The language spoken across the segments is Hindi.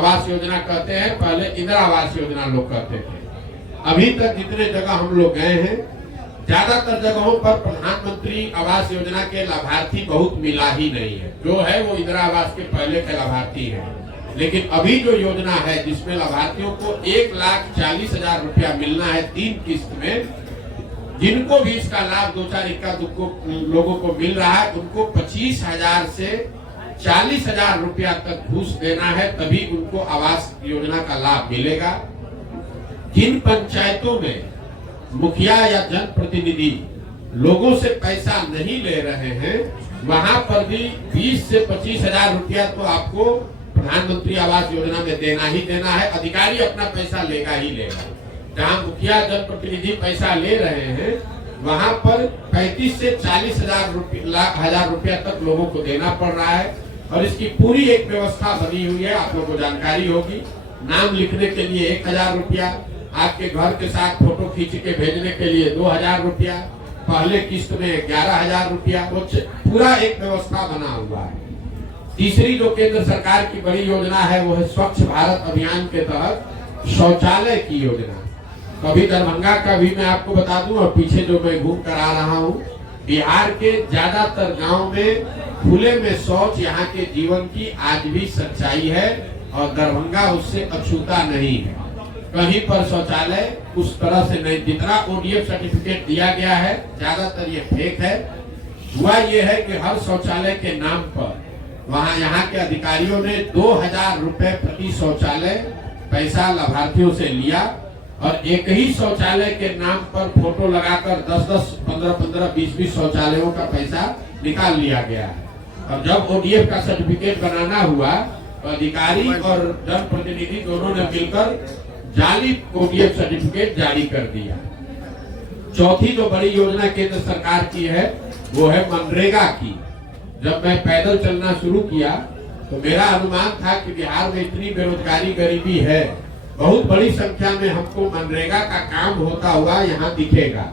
आवास योजना कहते हैं, पहले इंदिरा आवास योजना लोग कहते थे। अभी तक जितने जगह हम लोग गए हैं, ज्यादातर जगहों पर प्रधानमंत्री आवास योजना के लाभार्थी बहुत मिला ही नहीं है। जो है वो इंदिरा आवास के पहले के लाभार्थी हैं। लेकिन अभी जो योजना है जिसमें लाभार्थियों को 1,40,000 रुपया मिलना है 3 किस्त में, जिनको भी इसका लाभ 2 4 इक्का लोगों को मिल रहा है, उनको 25,000 से 40,000 रुपया तक घूस देना है, तभी उनको आवास योजना का लाभ मिलेगा। जिन पंचायतों में मुखिया या जनप्रतिनिधि लोगों से पैसा नहीं ले रहे हैं, वहां पर भी 20 से 25,000 रुपया तो आपको प्रधानमंत्री आवास योजना में देना ही देना है। अधिकारी अपना पैसा लेगा ही लेगा। जहां मुखिया जनप्रतिनिधि पैसा ले रहे हैं, वहां पर 35 से 40,000 रुपया तक लोगों को देना पड़ रहा है। और इसकी पूरी एक व्यवस्था बनी हुई है, आप लोगों को जानकारी होगी। नाम लिखने के लिए 1,000 रुपया, आपके घर के साथ फोटो खींच के भेजने के लिए 2,000 रुपया, पहले किस्त में 11,000 रुपया, पूरा एक व्यवस्था बना हुआ है। तीसरी जो केंद्र सरकार की बड़ी योजना है वो है स्वच्छ भारत अभियान के तहत शौचालय की योजना। कभी दरभंगा का भी मैं आपको बता दूं, और पीछे जो मैं घूम कर आ रहा हूं, बिहार के ज्यादातर गांव में खुले में शौच यहाँ के जीवन की आज भी सच्चाई है, और दरभंगा उससे अछूता नहीं है। कहीं पर शौचालय उस तरह से नहीं, जितना ओडीएफ सर्टिफिकेट दिया गया है ज्यादातर ये फेक है। हुआ ये है कि हर शौचालय के नाम पर वहाँ यहाँ के अधिकारियों ने 2,000 रुपए प्रति शौचालय पैसा लाभार्थियों से लिया, और एक ही शौचालय के नाम पर फोटो लगाकर 10-10, 15-15, 20-20 शौचालयों का पैसा निकाल लिया गया है। और जब ओडीएफ का सर्टिफिकेट बनाना हुआ तो अधिकारी और जनप्रतिनिधि दोनों ने मिलकर जाली ओडीएफ सर्टिफिकेट जारी कर दिया। चौथी जो बड़ी योजना केंद्र सरकार की है वो है मनरेगा की। जब मैं पैदल चलना शुरू किया तो मेरा अनुमान था कि बिहार में इतनी बेरोजगारी गरीबी है, बहुत बड़ी संख्या में हमको मनरेगा का काम होता हुआ यहाँ दिखेगा।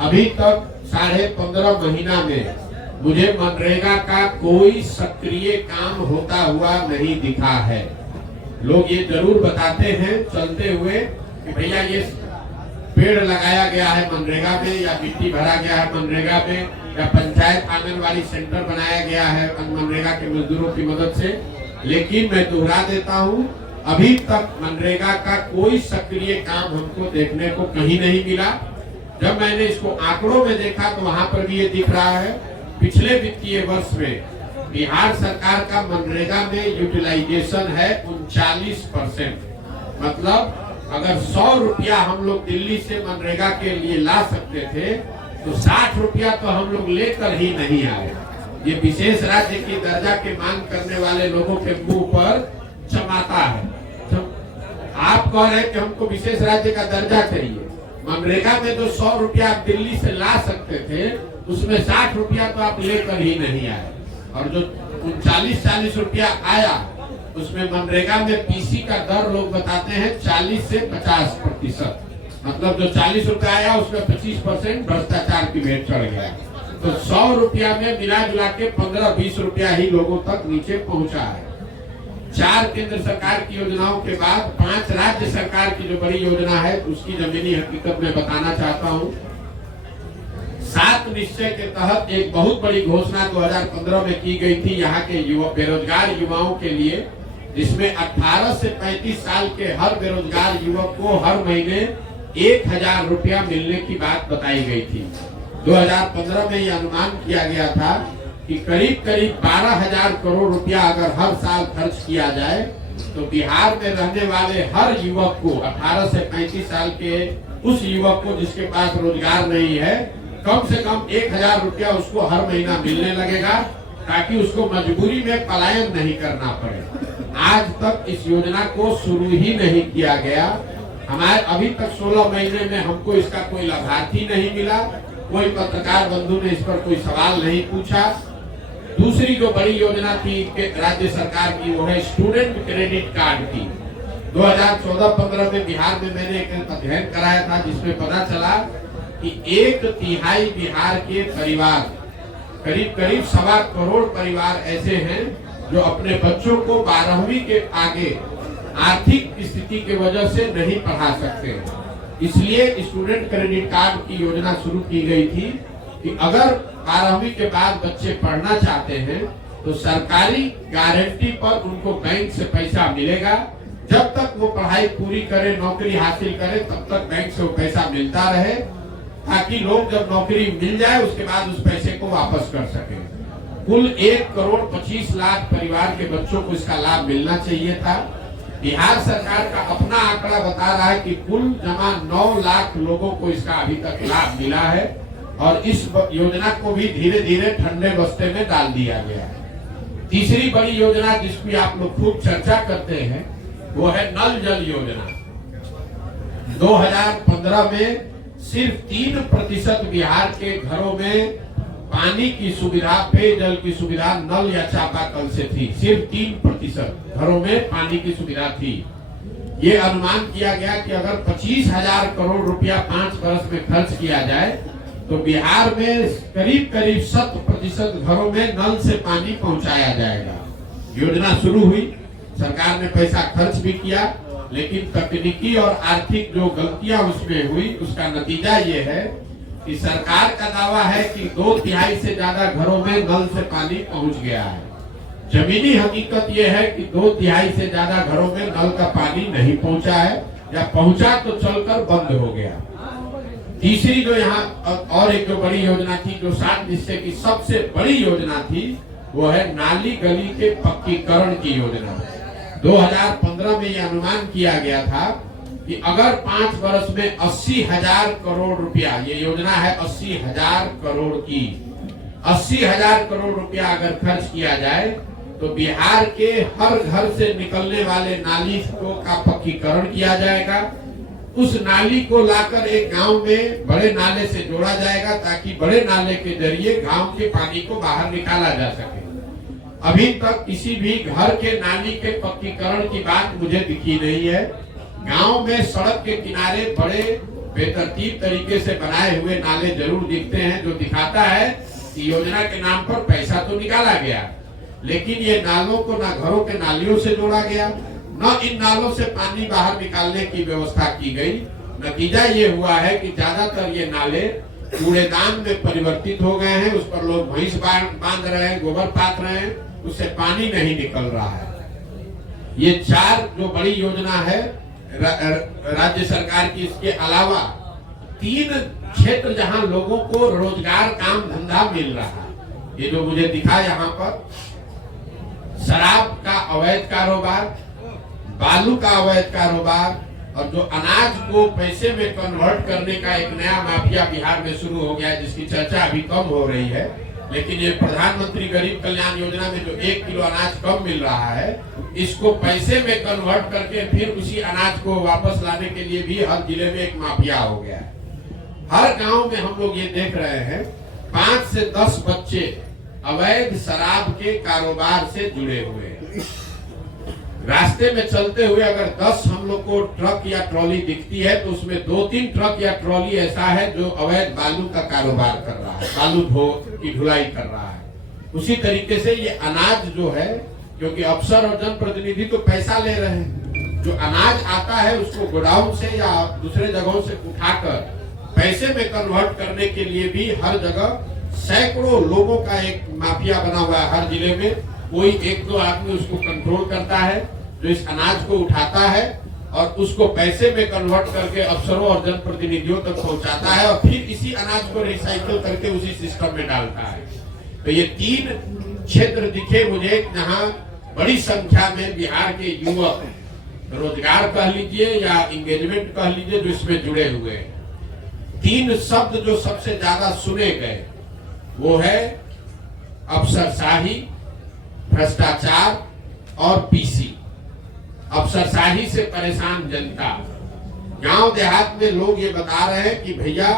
अभी तक 15.5 महीना में मुझे मनरेगा का कोई सक्रिय काम होता हुआ नहीं दिखा है। लोग ये जरूर बताते हैं चलते हुए कि भैया ये पेड़ लगाया गया है मनरेगा में, या मिट्टी भरा गया है मनरेगा में, या पंचायत आंगनबाड़ी सेंटर बनाया गया है मनरेगा के मजदूरों की मदद से। लेकिन मैं दोहरा देता हूँ, अभी तक मनरेगा का कोई सक्रिय काम हमको देखने को कहीं नहीं मिला। जब मैंने इसको आंकड़ों में देखा तो वहां पर भी ये दिख रहा है, पिछले वित्तीय वर्ष में बिहार सरकार का मनरेगा में यूटिलाइजेशन है 39%। मतलब अगर 100 रुपया हम लोग दिल्ली से मनरेगा के लिए ला सकते थे तो 60 रुपया तो हम लोग लेकर ही नहीं आए। ये विशेष राज्य की दर्जा के मांग करने वाले लोगों के मुंह पर चमाता है। आप कह रहे हैं कि हमको विशेष राज्य का दर्जा चाहिए। मनरेगा में जो 100 रुपया आप दिल्ली से ला सकते थे, उसमें 60 रुपया तो आप लेकर ही नहीं आए। और जो 39-40 रुपया आया, उसमें मनरेगा में पीसी का दर लोग बताते हैं 40 से 50%। मतलब जो 40 रुपया आया उसमें 25% भ्रष्टाचार की भेंट चढ़ गया। तो 100 रुपया में मिला जुला के 15-20 रुपया ही लोगों तक नीचे पहुंचा है। 4 केंद्र सरकार की योजनाओं के बाद 5 राज्य सरकार की जो बड़ी योजना है उसकी जमीनी हकीकत में बताना चाहता हूँ। 7 निश्चय के तहत एक बहुत बड़ी घोषणा 2015 में की गई थी यहाँ के बेरोजगार युवाओं के लिए, जिसमें 18 से 35 साल के हर बेरोजगार युवक को हर महीने 1,000 रुपया मिलने की बात बताई गई थी। 2015 में यह अनुमान किया गया था कि करीब 12,000 करोड़ रुपया अगर हर साल खर्च किया जाए तो बिहार में रहने वाले हर युवक को, 18 से 35 साल के उस युवक को जिसके पास रोजगार नहीं है, कम से कम 1,000 रुपया उसको हर महीना मिलने लगेगा, ताकि उसको मजबूरी में पलायन नहीं करना पड़े। आज तक इस योजना को शुरू ही नहीं किया गया। हमारे अभी तक 16 महीने में हमको इसका कोई लाभार्थी नहीं मिला। कोई पत्रकार बंधु ने इस पर कोई सवाल नहीं पूछा। दूसरी जो बड़ी योजना थी राज्य सरकार की, वो है स्टूडेंट क्रेडिट कार्ड की। 2014-15 में बिहार में मैंने एक अध्ययन कराया था जिसमें पता चला कि 1/3 बिहार के परिवार, करीब 1.25 करोड़ परिवार ऐसे हैं जो अपने बच्चों को 12वीं के आगे आर्थिक स्थिति की वजह से नहीं पढ़ा सकते हैं। इसलिए स्टूडेंट क्रेडिट कार्ड की योजना शुरू की गई थी कि अगर 12वीं के बाद बच्चे पढ़ना चाहते हैं तो सरकारी गारंटी पर उनको बैंक से पैसा मिलेगा। जब तक वो पढ़ाई पूरी करे, नौकरी हासिल करे, तब तक बैंक से वो पैसा मिलता रहे, ताकि लोग जब नौकरी मिल जाए उसके बाद उस पैसे को वापस कर सके। कुल 1,25,00,000 परिवार के बच्चों को इसका लाभ मिलना चाहिए था। बिहार सरकार का अपना आंकड़ा बता रहा है कि कुल जमा 9 लाख लोगों को इसका अभी तक लाभ मिला है और इस योजना को भी धीरे धीरे ठंडे बस्ते में डाल दिया गया है। तीसरी बड़ी योजना जिसकी आप लोग खूब चर्चा करते हैं वो है नल जल योजना। 2015 में सिर्फ 3% बिहार के घरों में पानी की सुविधा, पेयजल की सुविधा नल या चापाकल से थी। सिर्फ 3% घरों में पानी की सुविधा थी। ये अनुमान किया गया कि अगर 25,000 करोड़ रुपया 5 वर्ष में खर्च किया जाए तो बिहार में करीब 100% घरों में नल से पानी पहुंचाया जाएगा। योजना शुरू हुई, सरकार ने पैसा खर्च भी किया, लेकिन तकनीकी और आर्थिक जो गलतियां उसमें हुई उसका नतीजा ये है कि सरकार का दावा है कि 2/3 से ज्यादा घरों में नल से पानी पहुंच गया है। जमीनी हकीकत ये है कि 2/3 से ज्यादा घरों में नल का पानी नहीं पहुंचा है, या पहुंचा तो चलकर बंद हो गया। तीसरी जो यहाँ और एक जो बड़ी योजना थी, जो 7 हिस्से की सबसे बड़ी योजना थी, वो है नाली गली के पक्कीकरण की योजना। 2015 में यह अनुमान किया गया था कि अगर 5 वर्ष में 80,000 करोड़ रुपया, ये योजना है 80,000 करोड़ की, 80,000 करोड़ रुपया अगर खर्च किया जाए तो बिहार के हर घर से निकलने वाले नाली का पक्कीकरण किया जाएगा। उस नाली को लाकर एक गांव में बड़े नाले से जोड़ा जाएगा, ताकि बड़े नाले के जरिए गांव के पानी को बाहर निकाला जा सके। अभी तक किसी भी घर के नाली के पक्कीकरण की बात मुझे दिखी नहीं है। गांव में सड़क के किनारे बड़े बेतरतीब तरीके से बनाए हुए नाले जरूर दिखते हैं, जो दिखाता है कि योजना के नाम पर पैसा तो निकाला गया, लेकिन ये नालों को ना घरों के नालियों से जोड़ा गया, न इन नालों से पानी बाहर निकालने की व्यवस्था की गई। नतीजा ये हुआ है कि ज्यादातर ये नाले कूड़ेदान में परिवर्तित हो गए हैं। उस पर लोग भैंस बांध रहे हैं, गोबर पात रहे हैं, उससे पानी नहीं निकल रहा है। ये 4 जो बड़ी योजना है राज्य सरकार की, इसके अलावा 3 क्षेत्र जहां लोगों को रोजगार, काम धंधा मिल रहा है। ये जो मुझे दिखा यहाँ पर, शराब का अवैध कारोबार, बालू का अवैध कारोबार, और जो अनाज को पैसे में कन्वर्ट करने का एक नया माफिया बिहार में शुरू हो गया है, जिसकी चर्चा अभी कम हो रही है, लेकिन ये प्रधानमंत्री गरीब कल्याण योजना में जो 1 किलो अनाज कम मिल रहा है, इसको पैसे में कन्वर्ट करके फिर उसी अनाज को वापस लाने के लिए भी हर जिले में एक माफिया हो गया है। हर गांव में हम लोग ये देख रहे हैं 5 से 10 बच्चे अवैध शराब के कारोबार से जुड़े हुए हैं। रास्ते में चलते हुए अगर 10 हम लोग को ट्रक या ट्रॉली दिखती है तो उसमें 2-3 ट्रक या ट्रॉली ऐसा है जो अवैध बालू का कारोबार कर रहा है, बालू की ढुलाई कर रहा है। उसी तरीके से ये अनाज जो है, क्योंकि अफसर और जनप्रतिनिधि तो पैसा ले रहे हैं, जो अनाज आता है उसको गोडाउन से या दूसरे जगहों से उठाकर पैसे में कन्वर्ट करने के लिए भी हर जगह सैकड़ों लोगों का एक माफिया बना हुआ है। हर जिले में कोई 1-2 आदमी उसको कंट्रोल करता है, जो इस अनाज को उठाता है और उसको पैसे में कन्वर्ट करके अफसरों और जनप्रतिनिधियों तक पहुंचाता है, और फिर इसी अनाज को रिसाइकिल करके उसी सिस्टम में डालता है। तो ये 3 क्षेत्र दिखे मुझे जहां बड़ी संख्या में बिहार के युवक रोजगार कह लीजिए या इंगेजमेंट कह लीजिए, जो इसमें जुड़े हुए हैं। 3 शब्द जो सबसे ज्यादा सुने गए वो है अफसरशाही, भ्रष्टाचार और पीसी। अफसरशाही से परेशान जनता, गांव देहात में लोग ये बता रहे हैं कि भैया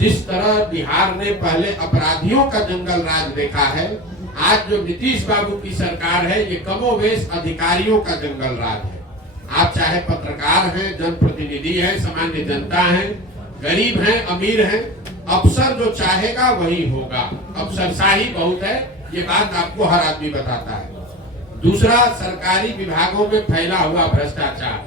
जिस तरह बिहार ने पहले अपराधियों का जंगल राज देखा है, आज जो नीतीश बाबू की सरकार है ये कमोवेश अधिकारियों का जंगल राज है। आप चाहे पत्रकार हैं, जनप्रतिनिधि हैं, सामान्य जनता हैं, गरीब हैं, अमीर हैं, अफसर जो चाहेगा वही होगा। अफसरशाही बहुत है, ये बात आपको हर आदमी बताता है। दूसरा, सरकारी विभागों में फैला हुआ भ्रष्टाचार,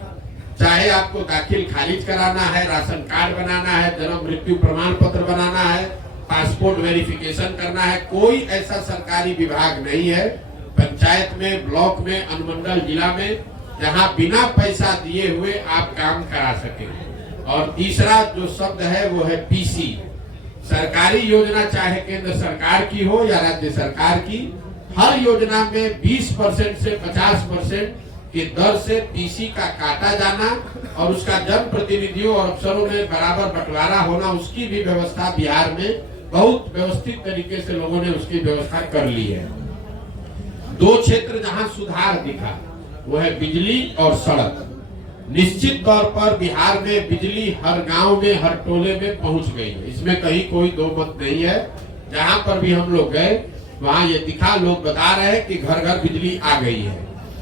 चाहे आपको दाखिल खारिज कराना है, राशन कार्ड बनाना है, जन्म मृत्यु प्रमाण पत्र बनाना है, पासपोर्ट वेरिफिकेशन करना है, कोई ऐसा सरकारी विभाग नहीं है पंचायत में, ब्लॉक में, अनुमंडल, जिला में, जहां बिना पैसा दिए हुए आप काम करा सके। और तीसरा जो शब्द है वो है पीसी। सरकारी योजना चाहे केंद्र सरकार की हो या राज्य सरकार की, हर योजना में 20% से 50% की दर से पीसी का काटा जाना और उसका जन प्रतिनिधियों और अफसरों में बराबर बंटवारा होना, उसकी भी व्यवस्था बिहार में बहुत व्यवस्थित तरीके से लोगों ने उसकी व्यवस्था कर ली है। दो क्षेत्र जहां सुधार दिखा वो है बिजली और सड़क। निश्चित तौर पर बिहार में बिजली हर गांव में, हर टोले में पहुंच गई है, इसमें कहीं कोई दो मत नहीं है। जहां पर भी हम लोग गए वहां ये दिखा, लोग बता रहे हैं कि घर घर बिजली आ गई है।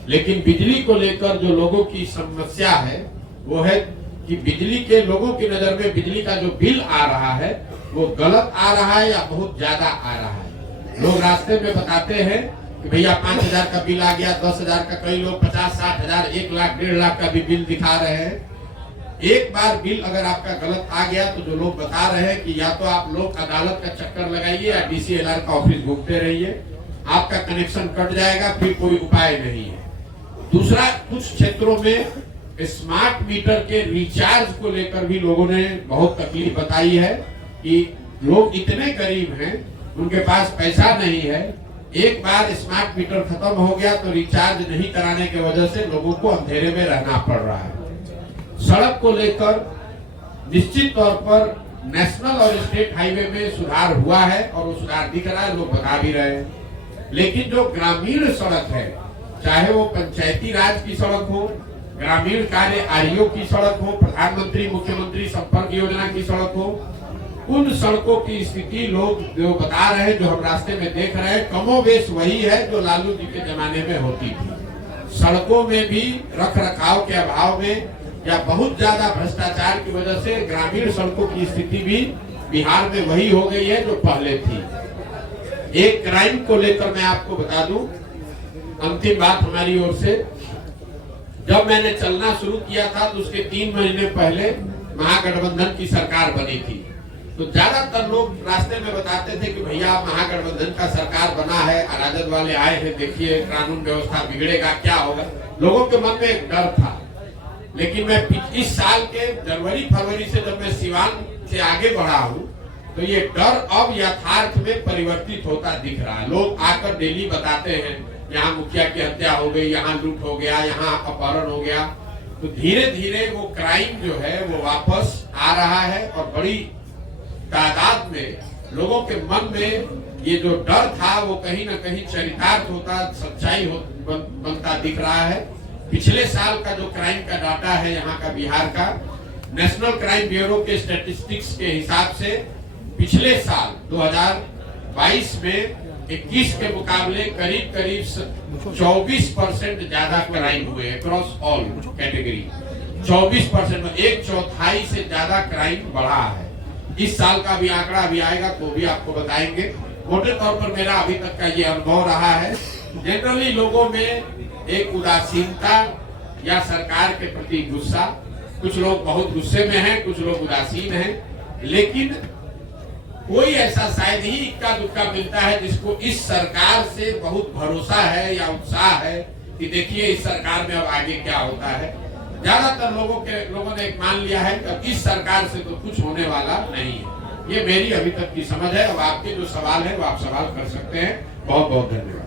लेकिन बिजली को लेकर जो लोगों की समस्या है वो है कि बिजली के लोगों की नजर में बिजली का जो बिल आ रहा है वो गलत आ रहा है या बहुत ज्यादा आ रहा है। लोग रास्ते में बताते हैं कि भैया 5,000 का बिल आ गया, 10,000 का, कई लोग 50-60,000, 1 लाख 1.5 लाख का भी बिल दिखा रहे हैं। एक बार बिल अगर आपका गलत आ गया तो जो लोग बता रहे हैं कि या तो आप लोग अदालत का चक्कर लगाइए या DCLR का ऑफिस घूमते रहिए, आपका कनेक्शन कट जाएगा, फिर कोई उपाय नहीं है। दूसरा, कुछ क्षेत्रों में स्मार्ट मीटर के रिचार्ज को लेकर भी लोगों ने बहुत तकलीफ बताई है कि लोग इतने गरीब हैं, उनके पास पैसा नहीं है, एक बार स्मार्ट मीटर खत्म हो गया तो रिचार्ज नहीं कराने की वजह से लोगों को अंधेरे में रहना पड़ रहा है। सड़क को लेकर निश्चित तौर पर नेशनल और स्टेट हाईवे में सुधार हुआ है और वो सुधार दिख रहा है, लोग बता भी रहे हैं। लेकिन जो ग्रामीण सड़क है, चाहे वो पंचायती राज की सड़क हो, ग्रामीण कार्य आरओ की सड़क हो, प्रधानमंत्री मुख्यमंत्री संपर्क योजना की सड़क हो, उन सड़कों की स्थिति लोग जो बता रहे हैं, जो हम रास्ते में देख रहे हैं, कमोबेश वही है जो लालू जी के जमाने में होती थी। सड़कों में भी रख रखाव के अभाव में या बहुत ज्यादा भ्रष्टाचार की वजह से ग्रामीण सड़कों की स्थिति भी बिहार में वही हो गई है जो पहले थी। एक क्राइम को लेकर मैं आपको बता दूं, अंतिम बात हमारी ओर से, जब मैंने चलना शुरू किया था तो उसके 3 महीने पहले महागठबंधन की सरकार बनी थी। तो ज्यादातर लोग रास्ते में बताते थे कि भैया महागठबंधन का सरकार बना है, राजद वाले आए हैं, देखिए कानून व्यवस्था बिगड़ेगा, क्या होगा। लोगों के मन में एक डर था। लेकिन मैं इस साल के जनवरी फरवरी से जब मैं सिवान से आगे बढ़ा हूँ तो ये डर अब यथार्थ में परिवर्तित होता दिख रहा है। लोग आकर डेली बताते हैं यहाँ मुखिया की हत्या हो गई, यहाँ लूट हो गया, यहाँ अपहरण हो गया। तो धीरे धीरे वो क्राइम जो है वो वापस आ रहा है और बड़ी तादाद में लोगों के मन में ये जो डर था वो कहीं ना कहीं चरितार्थ होता, सच्चाई बनता दिख रहा है। पिछले साल का जो क्राइम का डाटा है यहाँ का बिहार का, नेशनल क्राइम ब्यूरो के स्टैटिस्टिक्स के हिसाब से पिछले साल 2022 में 21 के मुकाबले करीब 24% ज्यादा क्राइम हुए अक्रॉस ऑल कैटेगरी। 24% में 1/4 से ज्यादा क्राइम बढ़ा है। इस साल का भी आंकड़ा भी आएगा तो भी आपको बताएंगे। मोटे तौर पर मेरा अभी तक का ये अनुभव रहा है, जनरली लोगों में एक उदासीनता या सरकार के प्रति गुस्सा, कुछ लोग बहुत गुस्से में हैं, कुछ लोग उदासीन हैं, लेकिन कोई ऐसा शायद ही इक्का दुक्का मिलता है जिसको इस सरकार से बहुत भरोसा है या उत्साह है कि देखिए इस सरकार में अब आगे क्या होता है। ज्यादातर लोगों ने एक मान लिया है कि इस सरकार से तो कुछ होने वाला नहीं है। ये मेरी अभी तक की समझ है। अब आपके जो सवाल है वो आप सवाल कर सकते हैं। बहुत बहुत धन्यवाद।